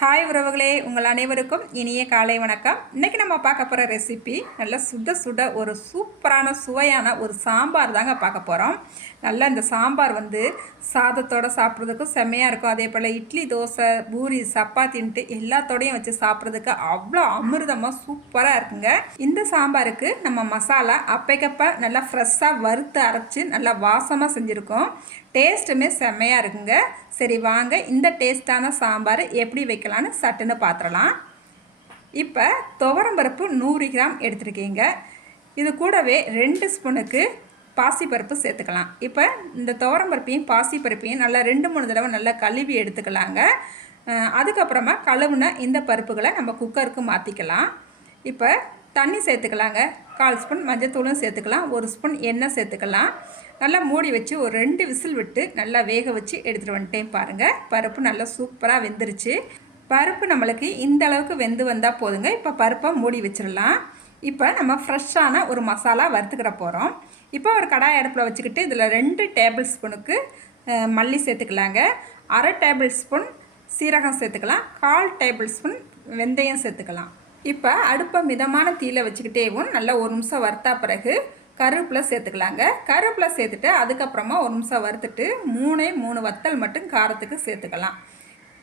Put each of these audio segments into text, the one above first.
Hi உறவுகளே, உங்கள் அனைவருக்கும் இனிய காலை வணக்கம். இன்றைக்கி நம்ம பார்க்க போகிற ரெசிபி நல்ல சுட சுட ஒரு சூப்பரான சுவையான ஒரு சாம்பார் தாங்க பார்க்க போகிறோம். நல்லா இந்த சாம்பார் சாதத்தோடு சாப்பிட்றதுக்கும் செம்மையாக இருக்கும். அதே போல் இட்லி, தோசை, பூரி, சப்பாத்தின்ட்டு எல்லாத்தோடையும் வச்சு சாப்பிட்றதுக்கு அவ்வளோ அமிர்தமாக சூப்பராக இருக்குங்க. இந்த சாம்பாருக்கு நம்ம மசாலா அப்பைக்கப்போ நல்லா ஃப்ரெஷ்ஷாக வறுத்து அரைச்சி நல்லா வாசமாக செஞ்சுருக்கோம். டேஸ்ட்டுமே செம்மையாக இருக்குங்க. சரி வாங்க இந்த டேஸ்ட்டான சாம்பார் எப்படி வைக்கலான்னு சட்டுன்னு பார்த்துடலாம். இப்போ துவரம்பருப்பு 100 கிராம் எடுத்துருக்கீங்க. இது கூடவே 2 ஸ்பூனுக்கு பாசிப்பருப்பு சேர்த்துக்கலாம். இப்போ இந்த துவரம்பருப்பையும் பாசிப்பருப்பையும் நல்லா 2-3 தடவை நல்லா கழுவி எடுத்துக்கலாங்க. அதுக்கப்புறமா கழுவுன இந்த பருப்புகளை நம்ம குக்கருக்கு மாற்றிக்கலாம். இப்போ தண்ணி சேர்த்துக்கலாங்க. 1/4 ஸ்பூன் மஞ்சத்தூளும் சேர்த்துக்கலாம். 1 ஸ்பூன் எண்ணெய் சேர்த்துக்கலாம். நல்லா மூடி வச்சு ஒரு 2 விசில் விட்டு நல்லா வேக வச்சு எடுத்துகிட்டு வந்துட்டேன். பாருங்கள், பருப்பு நல்லா சூப்பராக வெந்துருச்சு. பருப்பு நம்மளுக்கு இந்த அளவுக்கு வெந்து வந்தால் போதுங்க. இப்போ பருப்பை மூடி வச்சிடலாம். இப்போ நம்ம ஃப்ரெஷ்ஷான ஒரு மசாலா வறுத்துக்கிற போகிறோம். இப்போ ஒரு கடாய் அடுப்பில் வச்சுக்கிட்டு இதில் 2 டேபிள் ஸ்பூனுக்கு மல்லி சேர்த்துக்கலாங்க. 1/2 டேபிள் ஸ்பூன் சீரகம் சேர்த்துக்கலாம். 1/4 டேபிள் ஸ்பூன் வெந்தயம் சேர்த்துக்கலாம். இப்போ அடுப்பை மிதமான தீயில வச்சுக்கிட்டேவும் நல்லா 1 நிமிஷம் வறுத்தா பிறகு கருவேப்பிலை சேர்த்துக்கலாங்க. கருவேப்பிலை சேர்த்துட்டு அதுக்கப்புறமா 1 நிமிஷம் வறுத்துட்டு 3 வத்தல் மட்டும் காரத்துக்கு சேர்த்துக்கலாம்.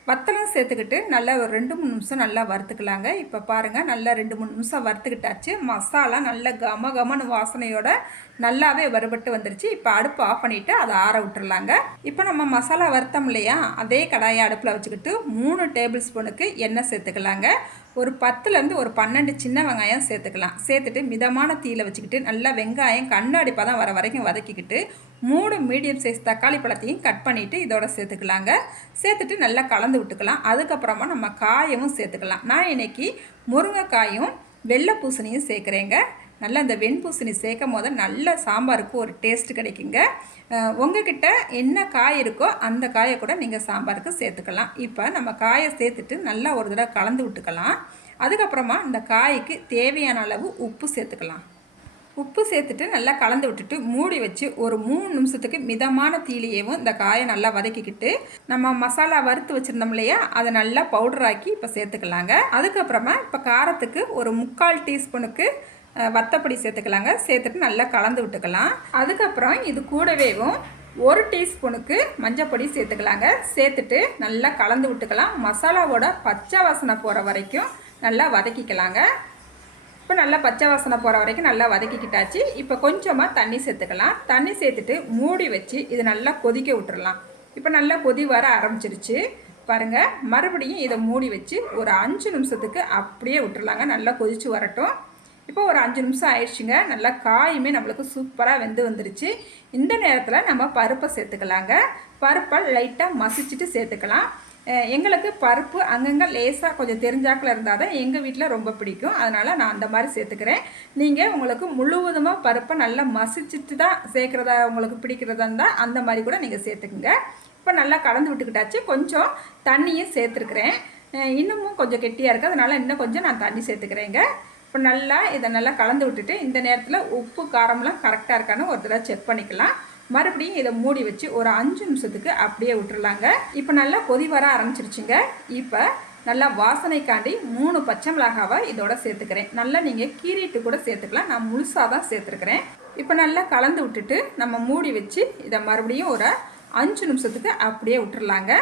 வத்தலும் சேர்த்துக்கிட்டு நல்லா ஒரு 2-3 நிமிஷம் நல்லா வறுத்துக்கலாங்க. இப்போ பாருங்கள், நல்லா 2-3 நிமிஷம் வறுத்துக்கிட்டாச்சு. மசாலா நல்ல கமகமன்னு வாசனையோட நல்லாவே வறுபட்டு வந்துருச்சு. இப்போ அடுப்பு ஆஃப் பண்ணிவிட்டு அதை ஆற விட்டுறலாங்க. இப்போ நம்ம மசாலா வறுத்தோம் இல்லையா, அதே கடாயை அடுப்பில் வச்சுக்கிட்டு 3 டேபிள் ஸ்பூனுக்கு எண்ணெய் சேர்த்துக்கலாங்க. ஒரு 10லேருந்து ஒரு 12 சின்ன வெங்காயம் சேர்த்துக்கலாம். சேர்த்துட்டு மிதமான தீயில வச்சுக்கிட்டு நல்லா வெங்காயம் கண்ணாடி பதம் வர வரைக்கும் வதக்கிக்கிட்டு 3 மீடியம் சைஸ் தக்காளி பழத்தையும் கட் பண்ணிவிட்டு இதோட சேர்த்துக்கலாங்க. சேர்த்துட்டு நல்லா கலந்து விட்டுக்கலாம். அதுக்கப்புறமா நம்ம காயமும் சேர்த்துக்கலாம். நான் இன்றைக்கி முருங்கைக்காயும் வெள்ளை பூசணியும் சேர்க்குறேங்க. நல்லா இந்த வெண்பூசணி சேர்க்கும் போது நல்ல சாம்பாருக்கு ஒரு டேஸ்ட் கிடைக்குங்க. உங்ககிட்ட என்ன காய் இருக்கோ அந்த காயை கூட நீங்கள் சாம்பாருக்கு சேர்த்துக்கலாம். இப்போ நம்ம காயை சேர்த்துட்டு நல்லா ஒரு தடவை கலந்து விட்டுக்கலாம். அதுக்கப்புறமா இந்த காய்க்கு தேவையான அளவு உப்பு சேர்த்துக்கலாம். உப்பு சேர்த்துட்டு நல்லா கலந்து விட்டுட்டு மூடி வச்சு ஒரு 3 நிமிஷத்துக்கு மிதமான தீயிலேயும் இந்த காயை நல்லா வதக்கிக்கிட்டு நம்ம மசாலா வறுத்து வச்சுருந்தோம் இல்லையா, அதை நல்லா பவுடராக்கி இப்போ சேர்த்துக்கலாங்க. அதுக்கப்புறமா இப்போ காரத்துக்கு ஒரு 3/4 டீஸ்பூனுக்கு வத்தப்பொடி சேர்த்துக்கலாங்க. சேர்த்துட்டு நல்லா கலந்து விட்டுக்கலாம். அதுக்கப்புறம் இது கூடவேவும் 1 டீஸ்பூனுக்கு மஞ்சப்பொடி சேர்த்துக்கலாங்க. சேர்த்துட்டு நல்லா கலந்து விட்டுக்கலாம். மசாலாவோட பச்சை வாசனை போகிற வரைக்கும் நல்லா வதக்கிக்கலாங்க. இப்போ நல்லா பச்சை வாசனை போகிற வரைக்கும் நல்லா வதக்கிக்கிட்டாச்சு. இப்போ கொஞ்சமாக தண்ணி சேர்த்துக்கலாம். தண்ணி சேர்த்துட்டு மூடி வச்சு இது நல்லா கொதிக்க விட்டுறலாம். இப்போ நல்லா கொதி வர ஆரம்பிச்சிருச்சு பாருங்கள். மறுபடியும் இதை மூடி வச்சு ஒரு 5 நிமிஷத்துக்கு அப்படியே விட்டுறலாங்க. நல்லா கொதித்து வரட்டும். இப்போ ஒரு 5 நிமிஷம் ஆயிடுச்சுங்க. நல்லா காயுமே நம்மளுக்கு சூப்பராக வெந்து வந்துருச்சு. இந்த நேரத்தில் நம்ம பருப்பை சேர்த்துக்கலாங்க. பருப்பை லைட்டாக மசிச்சுட்டு சேர்த்துக்கலாம். எங்களுக்கு பருப்பு அங்கங்கே லேசாக கொஞ்சம் தெரிஞ்சாக்கில் இருந்தால் தான் எங்கள் வீட்டில் ரொம்ப பிடிக்கும். அதனால் நான் அந்த மாதிரி சேர்த்துக்கிறேன். நீங்கள் உங்களுக்கு முழுவதுமாக பருப்பை நல்லா மசிச்சுட்டு தான் சேர்க்குறதா உங்களுக்கு பிடிக்கிறதா இருந்தால் அந்த மாதிரி கூட நீங்கள் சேர்த்துக்குங்க. இப்போ நல்லா கலந்து விட்டுக்கிட்டாச்சு. கொஞ்சம் தண்ணியும் சேர்த்துருக்குறேன். இன்னமும் கொஞ்சம் கெட்டியாக இருக்குது, அதனால் இன்னும் கொஞ்சம் நான் தண்ணி சேர்த்துக்கிறேங்க. இப்போ நல்லா இதை நல்லா கலந்து விட்டுட்டு இந்த நேரத்தில் உப்பு காரம்லாம் கரெக்டாக இருக்கான்னு ஒரு தடவை செக் பண்ணிக்கலாம். மறுபடியும் இதை மூடி வச்சு ஒரு 5 நிமிஷத்துக்கு அப்படியே விட்டுறலாங்க. இப்போ நல்லா கொதி வர ஆரம்பிச்சிருச்சுங்க. இப்போ நல்லா வாசனைக்காண்டி 3 பச்சை மிளகாவை இதோட சேர்த்துக்கிறேன். நல்லா நீங்கள் கீறிட்டு கூட சேர்த்துக்கலாம். நான் முழுசாக தான் சேர்த்துருக்கிறேன். இப்போ நல்லா கலந்து விட்டுட்டு நம்ம மூடி வச்சு இதை மறுபடியும் ஒரு 5 நிமிஷத்துக்கு அப்படியே விட்டுறலாங்க.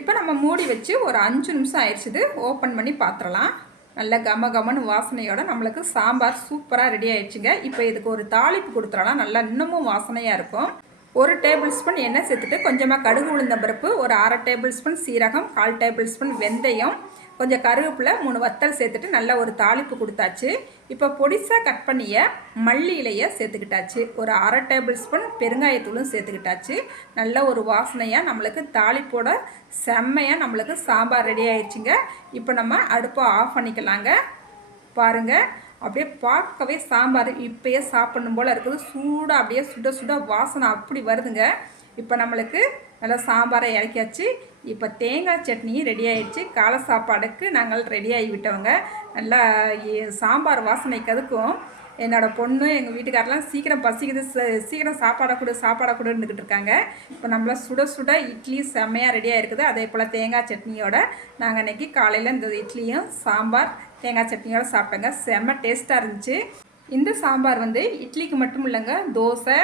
இப்போ நம்ம மூடி வச்சு ஒரு 5 நிமிஷம் ஆயிடுச்சுது. ஓப்பன் பண்ணி பார்த்துடலாம். நல்ல கமகமன்னு வாசனையோட நம்மளுக்கு சாம்பார் சூப்பராக ரெடி ஆயிடுச்சுங்க. இப்போ இதுக்கு ஒரு தாளிப்பு கொடுத்துடலாம். நல்லா இன்னமும் வாசனையாக இருக்கும். 1 டேபிள் ஸ்பூன் எண்ணெய் சேர்த்துட்டு கொஞ்சமாக கடுகு உளுந்தம் பருப்பு, ஒரு 1/2 டேபிள் ஸ்பூன் சீரகம், 1/4 டேபிள் ஸ்பூன் வெந்தயம், கொஞ்சம் கருவேப்பிலை, 3 வத்தல் சேர்த்துட்டு நல்லா ஒரு தாளிப்பு கொடுத்தாச்சு. இப்போ பொடிசாக கட் பண்ணிய மல்லி இலையை சேர்த்துக்கிட்டாச்சு. ஒரு 1/2 டேபிள் ஸ்பூன் பெருங்காயத்தூளும் சேர்த்துக்கிட்டாச்சு. நல்ல ஒரு வாசனையாக நம்மளுக்கு தாளிப்போட செம்மையாக நம்மளுக்கு சாம்பார் ரெடி ஆயிடுச்சுங்க. இப்போ நம்ம அடுப்பை ஆஃப் பண்ணிக்கலாங்க. பாருங்கள், அப்படியே பார்க்கவே சாம்பார் இப்போயே சாப்பிடணும் போல் இருக்குது. சூடாக அப்படியே சுட சுட வாசனை அப்படி வருதுங்க. இப்போ நம்மளுக்கு நல்லா சாம்பாரை இறக்கியாச்சு. இப்போ தேங்காய் சட்னியும் ரெடி ஆகிடுச்சு. காலை சாப்பாடுக்கு நாங்கள் ரெடி ஆகி விட்டவங்க. நல்லா சாம்பார் வாசனைக்கு அதுக்கும் என்னோடய பொண்ணு எங்கள் வீட்டுக்காரெலாம் சீக்கிரம் பசிக்குது, சீக்கிரம் சாப்பாடை கொடுன்னுக்கிட்டு இருக்காங்க. இப்போ நம்மள சுட சுட இட்லி செம்மையாக ரெடியாக இருக்குது. அதே போல் தேங்காய் சட்னியோட நாங்கள் இன்றைக்கி காலையில் இந்த இட்லியும் சாம்பார் தேங்காய் சட்னியோடு சாப்பிட்டோங்க. செம்ம டேஸ்ட்டாக இருந்துச்சு. இந்த சாம்பார் வந்து இட்லிக்கு மட்டும் இல்லைங்க, தோசை,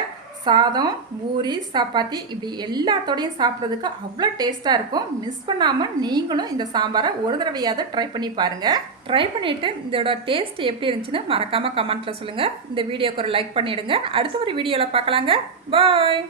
சாதம், பூரி, சப்பாத்தி இப்படி எல்லாத்தோடையும் சாப்பிட்றதுக்கு அவ்வளோ டேஸ்ட்டாக இருக்கும். மிஸ் பண்ணாமல் நீங்களும் இந்த சாம்பாரை ஒரு தடவையாவது ட்ரை பண்ணி பாருங்கள். ட்ரை பண்ணிவிட்டு இதோட டேஸ்ட் எப்படி இருந்துச்சுன்னு மறக்காமல் கமெண்ட்டில் சொல்லுங்கள். இந்த வீடியோக்கு ஒரு லைக் பண்ணிவிடுங்க. அடுத்த ஒரு வீடியோவில் பார்க்கலாங்க. பாய்.